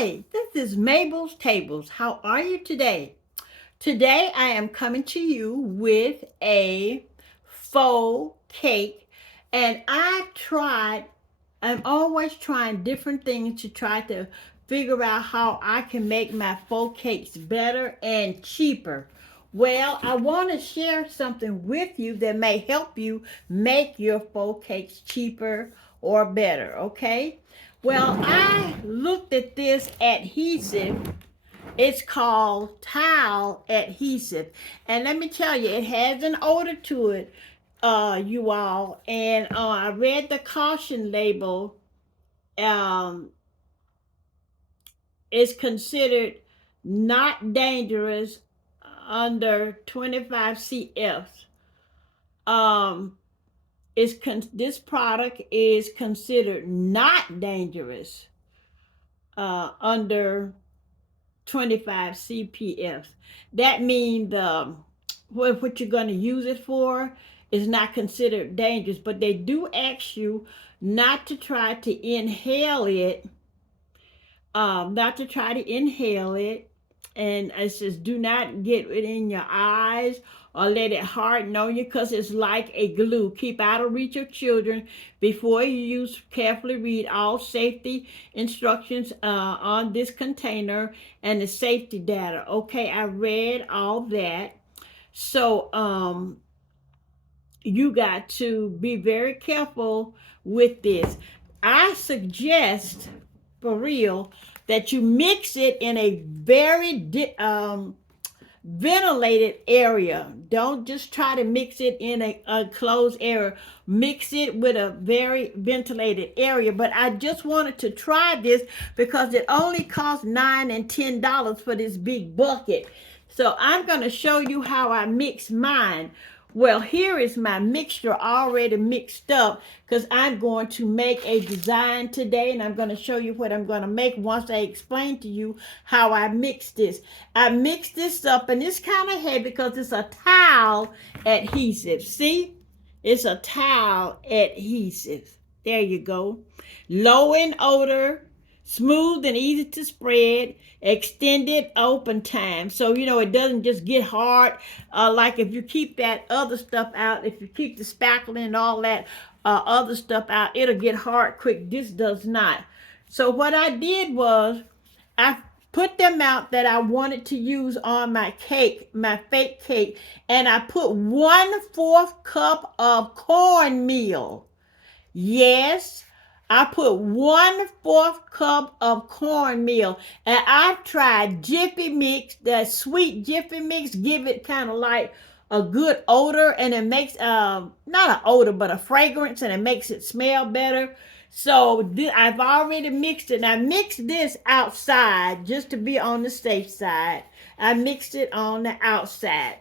Hi, this is Mables Tables. How are you today? Today I am coming to you with a faux cake, and I'm always trying different things to try to figure out how I can make my faux cakes better and cheaper. Well, I want to share something with you that may help you make your faux cakes cheaper or better, okay? Well, I looked at this adhesive. It's called tile adhesive. And let me tell you, it has an odor to it, you all. And I read the caution label. Um, it's considered not dangerous under 25 CF. Um, this product is considered not dangerous under 25 CPF. That means what you're going to use it for is not considered dangerous, but they do ask you not to try to inhale it, and it says do not get it in your eyes or let it harden on you, because it's like a glue. Keep out of reach of children. Before you use, carefully read all safety instructions on this container and the safety data. Okay, I read all that. So you got to be very careful with this. I suggest, for real, that you mix it in a very ventilated area. Don't just try to mix it in a closed area. Mix it with a very ventilated area. But I just wanted to try this because it only costs $9 and $10 for this big bucket. So I'm going to show you how I mix mine. Well, here is my mixture already mixed up, because I'm going to make a design today, and I'm going to show you what I'm going to make once I explain to you how I mix this. I mix this up, and it's kind of heavy because it's a towel adhesive. See? It's a towel adhesive. There you go. Low in odor, smooth and easy to spread, extended open time. So, it doesn't just get hard. Like if you keep that other stuff out, if you keep the spackling and all that other stuff out, it'll get hard quick. This does not. So what I did was I put them out that I wanted to use on my cake, my fake cake, and I put 1/4 cup of cornmeal. Yes, I put 1/4 cup of cornmeal, and I've tried Jiffy Mix, that sweet Jiffy Mix, give it kind of like a good odor, and it makes not an odor but a fragrance, and it makes it smell better. So I've already mixed it, and I mixed this outside just to be on the safe side. I mixed it on the outside,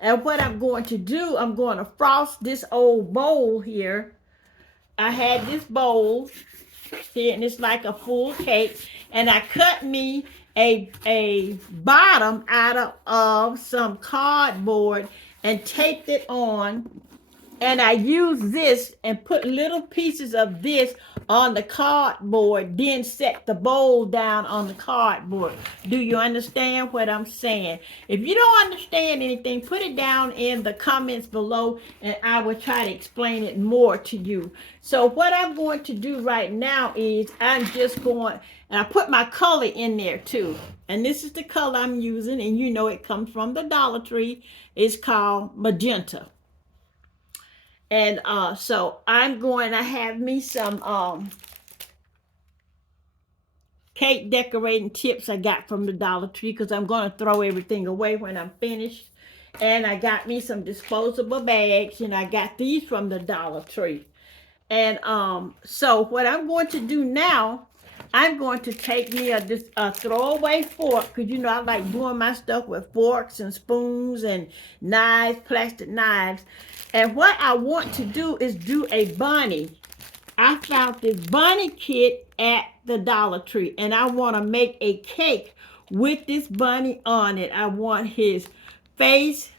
and what I'm going to do, I'm going to frost this old bowl here. I had this bowl here, and it's like a full cake, and I cut me a bottom out of some cardboard and taped it on, and I used this and put little pieces of this on the cardboard, then set the bowl down on the cardboard. Do you understand what I'm saying? If you don't understand anything, put it down in the comments below, and I will try to explain it more to you. So what I'm going to do right now is I'm just going, and I put my color in there too. And this is the color I'm using, and it comes from the Dollar Tree. It's called magenta. And so I'm going to have me some cake decorating tips I got from the Dollar Tree, because I'm going to throw everything away when I'm finished. And I got me some disposable bags, and I got these from the Dollar Tree. And so what I'm going to do now, I'm going to take me a throwaway fork, because I like doing my stuff with forks and spoons and knives, plastic knives. And what I want to do is do a bunny. I found this bunny kit at the Dollar Tree, and I want to make a cake with this bunny on it. I want his face,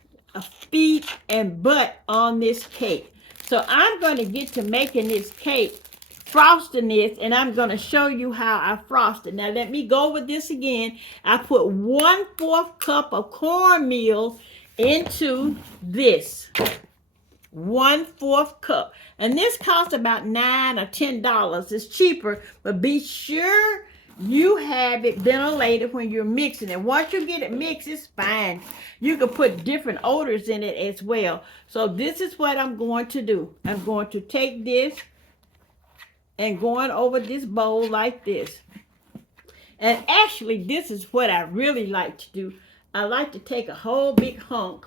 feet, and butt on this cake. So I'm going to get to making this cake frosting this, and I'm going to show you how I frosted. Now let me go with this again. I put 1/4 cup of cornmeal into this. 1/4 cup. And this costs about $9 or $10. It's cheaper, but be sure you have it ventilated when you're mixing it. Once you get it mixed, it's fine. You can put different odors in it as well. So this is what I'm going to do. I'm going to take this and going over this bowl like this. And actually, this is what I really like to do. I like to take a whole big hunk,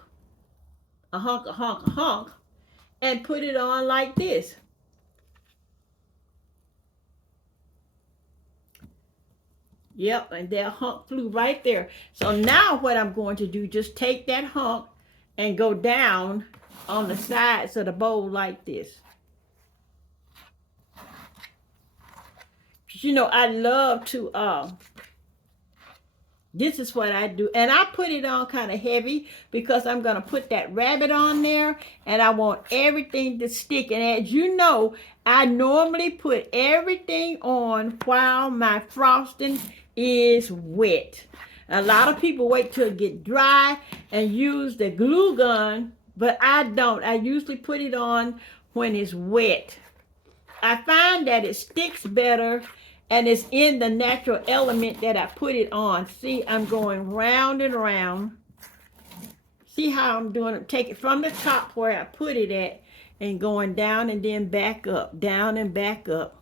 a hunk, and put it on like this. Yep, and that hunk flew right there. So now what I'm going to do, just take that hunk and go down on the sides of the bowl like this. You know, I love to, this is what I do. And I put it on kind of heavy because I'm going to put that rabbit on there. And I want everything to stick. And as you know, I normally put everything on while my frosting is wet. A lot of people wait till it get dry and use the glue gun. But I don't. I usually put it on when it's wet. I find that it sticks better. And it's in the natural element that I put it on. See, I'm going round and round. See how I'm doing it? Take it from the top where I put it at and going down and then back up. Down and back up.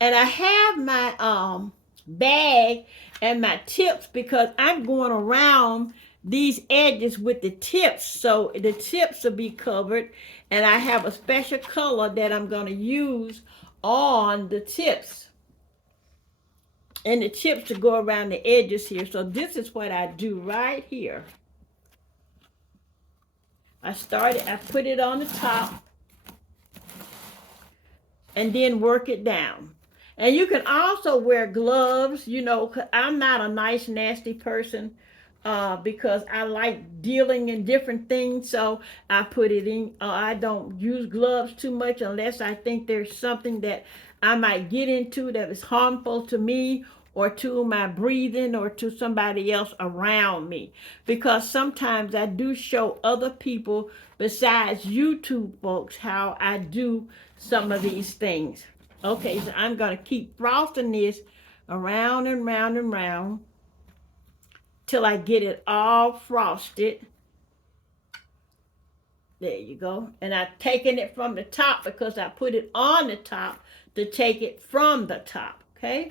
And I have my bag and my tips because I'm going around these edges with the tips. So the tips will be covered. And I have a special color that I'm going to use on the tips, and the tips to go around the edges here. So this is what I do right here. I put it on the top and then work it down. And you can also wear gloves, you know. I'm not a nice nasty person because I like dealing in different things, so I put it in. I don't use gloves too much unless I think there's something that I might get into that is harmful to me or to my breathing or to somebody else around me, because sometimes I do show other people besides YouTube folks how I do some of these things. Okay, so I'm going to keep frosting this around and round and round till I get it all frosted. There you go. And I've taken it from the top because I put it on the top to take it from the top. Okay?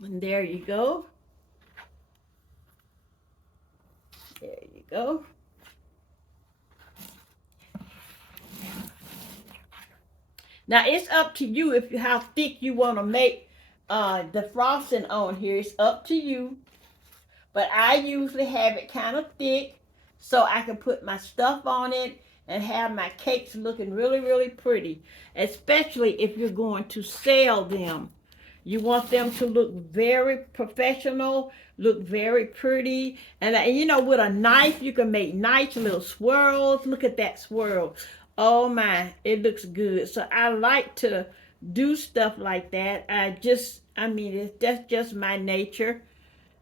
And there you go. There you go. Now it's up to you if how thick you want to make the frosting on here. It's up to you. But I usually have it kind of thick so I can put my stuff on it and have my cakes looking really, really pretty. Especially if you're going to sell them. You want them to look very professional, look very pretty. And you know, with a knife, you can make nice little swirls. Look at that swirl. Oh my, it looks good. So I like to do stuff like that. That's just my nature.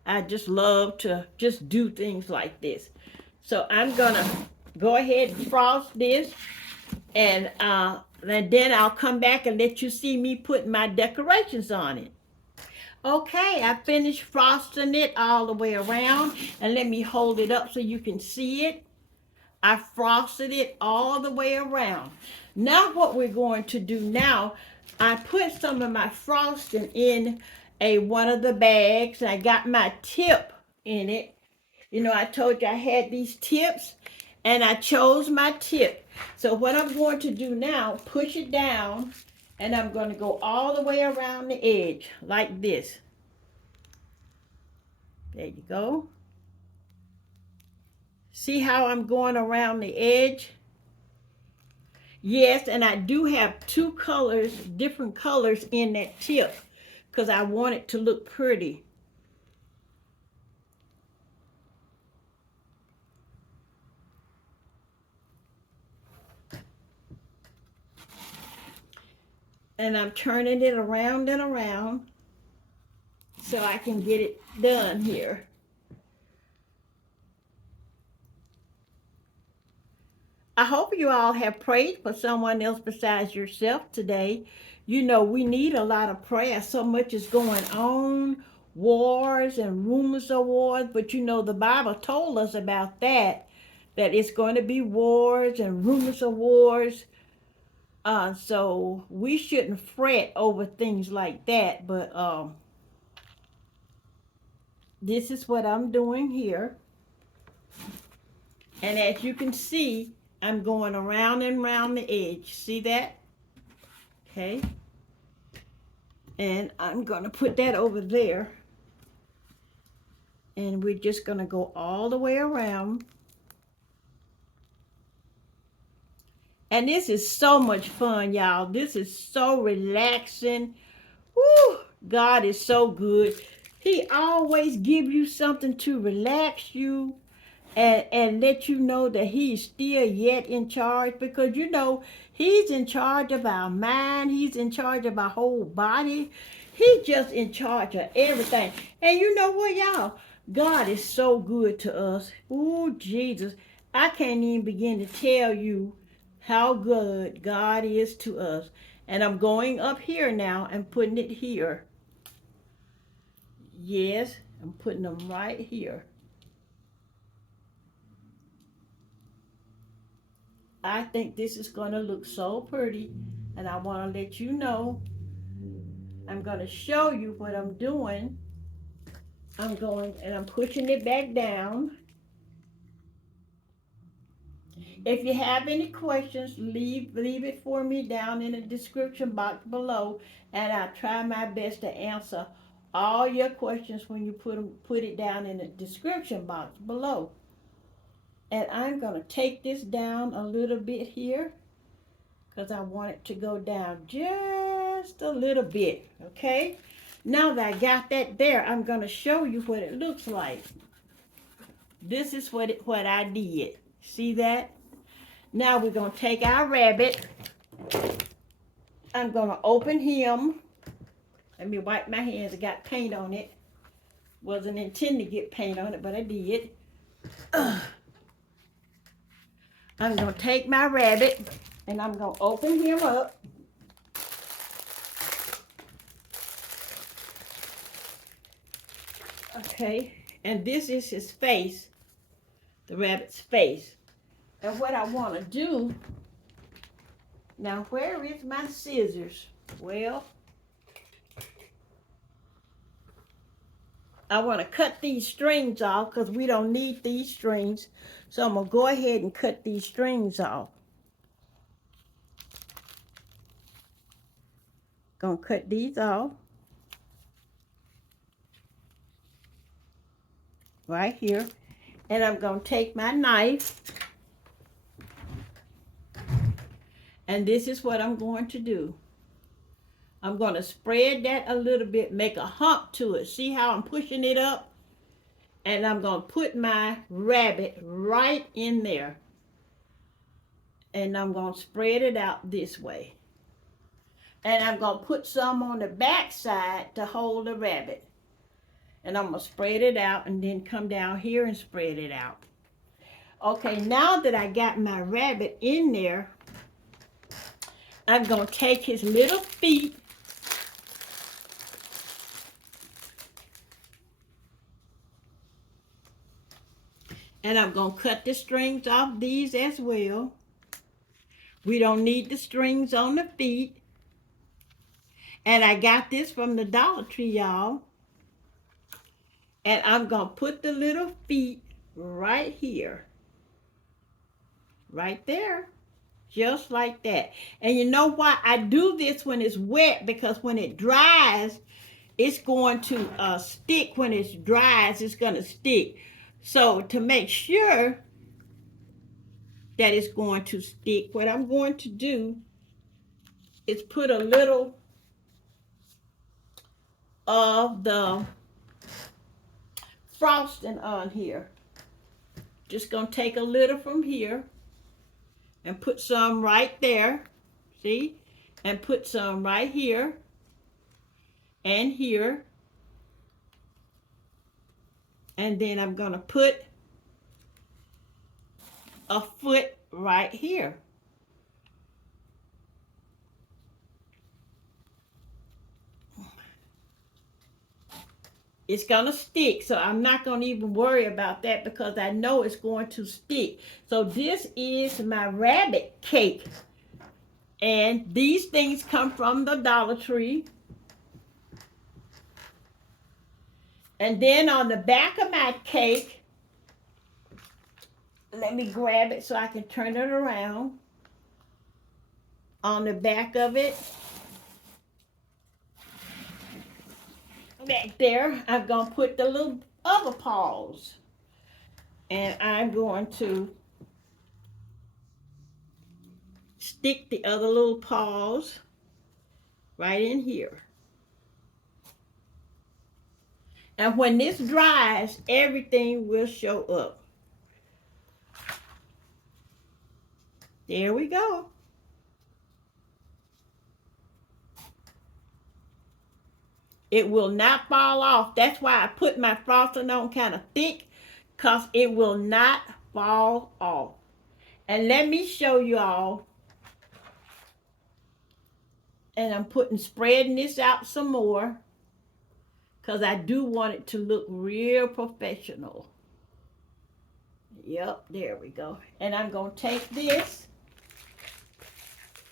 I just love to just do things like this. So I'm gonna go ahead and frost this, and then I'll come back and let you see me putting my decorations on it. Okay, I finished frosting it all the way around, and let me hold it up so you can see it. I frosted it all the way around. Now what we're going to do now, I put some of my frosting in one of the bags. I got my tip in it. You know, I told you I had these tips, and I chose my tip. So what I'm going to do now, push it down, and I'm going to go all the way around the edge like this. There you go. See how I'm going around the edge? Yes, and I do have two colors, different colors in that tip because I want it to look pretty. And I'm turning it around and around so I can get it done here. I hope you all have prayed for someone else besides yourself today. You know, we need a lot of prayer. So much is going on, wars and rumors of wars, but you know, the Bible told us about that it's going to be wars and rumors of wars. So we shouldn't fret over things like that, but this is what I'm doing here. And as you can see, I'm going around and around the edge. See that? Okay. And I'm going to put that over there. And we're just going to go all the way around. And this is so much fun, y'all. This is so relaxing. Woo! God is so good. He always gives you something to relax you and let you know that he's still yet in charge, because you know he's in charge of our mind, he's in charge of our whole body, he's just in charge of everything. And you know what, y'all, God is so good to us. Oh, Jesus, I can't even begin to tell you how good God is to us. And I'm going up here now and putting it here. Yes, I'm putting them right here. I think this is going to look so pretty, and I want to let you know. I'm going to show you what I'm doing. I'm going and I'm pushing it back down. If you have any questions, leave it for me down in the description box below, and I'll try my best to answer all your questions when you put it down in the description box below. And I'm going to take this down a little bit here, because I want it to go down just a little bit, okay? Now that I got that there, I'm going to show you what it looks like. This is what I did. See that? Now we're going to take our rabbit. I'm going to open him. Let me wipe my hands. I got paint on it. Wasn't intending to get paint on it, but I did. I'm going to take my rabbit and I'm going to open him up. Okay, and this is his face, the rabbit's face. And what I want to do, now where is my scissors? Well, I want to cut these strings off because we don't need these strings. So I'm going to go ahead and cut these strings off. Going to cut these off. Right here. And I'm going to take my knife. And this is what I'm going to do. I'm going to spread that a little bit, make a hump to it. See how I'm pushing it up? And I'm going to put my rabbit right in there. And I'm going to spread it out this way. And I'm going to put some on the back side to hold the rabbit. And I'm going to spread it out and then come down here and spread it out. Okay, now that I got my rabbit in there, I'm going to take his little feet and I'm going to cut the strings off these as well. We don't need the strings on the feet. And I got this from the Dollar Tree, y'all. And I'm going to put the little feet right here. Right there. Just like that. And you know why I do this when it's wet? Because when it dries, it's going to stick. When it dries, it's going to stick. So to make sure that it's going to stick, what I'm going to do is put a little of the frosting on here. Just going to take a little from here and put some right there. See? and put some right here and here. And then I'm going to put a foot right here. It's going to stick, so I'm not going to even worry about that because I know it's going to stick. So this is my rabbit cake. And these things come from the Dollar Tree. And then on the back of my cake, let me grab it so I can turn it around. On the back of it, back there, I'm going to put the little other paws. And I'm going to stick the other little paws right in here. And when this dries, everything will show up. There we go. It will not fall off. That's why I put my frosting on kind of thick, because it will not fall off. And let me show you all. And I'm spreading this out some more, because I do want it to look real professional. Yep, there we go. And I'm going to take this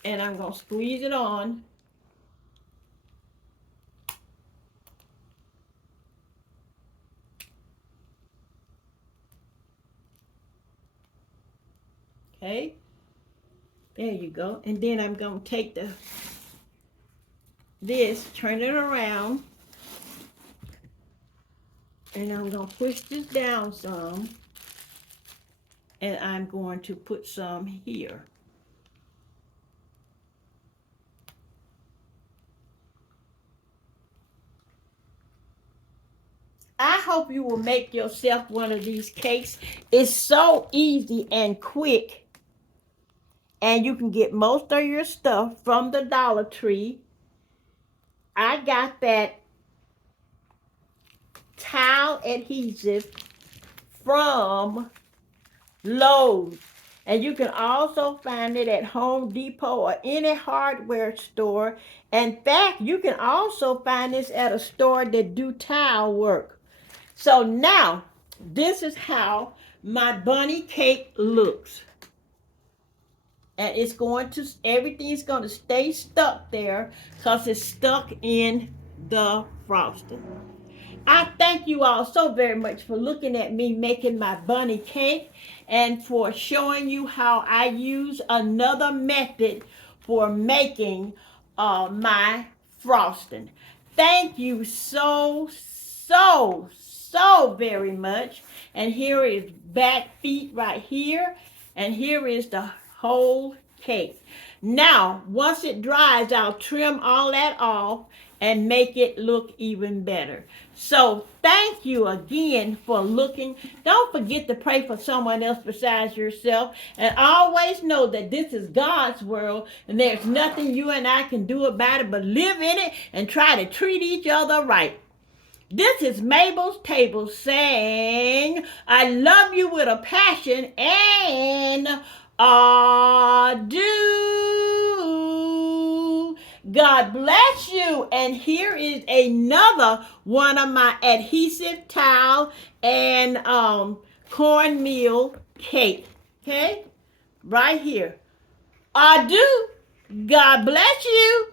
and I'm going to squeeze it on. Okay, there you go. And then I'm going to take this, turn it around, and I'm going to push this down some, and I'm going to put some here. I hope you will make yourself one of these cakes. It's so easy and quick. And you can get most of your stuff from the Dollar Tree. I got that tile adhesive from Lowe's. And you can also find it at Home Depot or any hardware store. In fact, you can also find this at a store that do tile work. So now, this is how my bunny cake looks. And it's going to, everything's going to stay stuck there because it's stuck in the frosting. I thank you all so very much for looking at me making my bunny cake and for showing you how I use another method for making my frosting. Thank you so very much. And here is back feet right here. And here is the whole cake. Now, once it dries, I'll trim all that off and make it look even better. So, thank you again for looking. Don't forget to pray for someone else besides yourself. And always know that this is God's world and there's nothing you and I can do about it but live in it and try to treat each other right. This is Mables Tables saying, I love you with a passion and adieu. God bless you. And here is another one of my adhesive towel and cornmeal cake. Okay? Right here. Adieu. God bless you.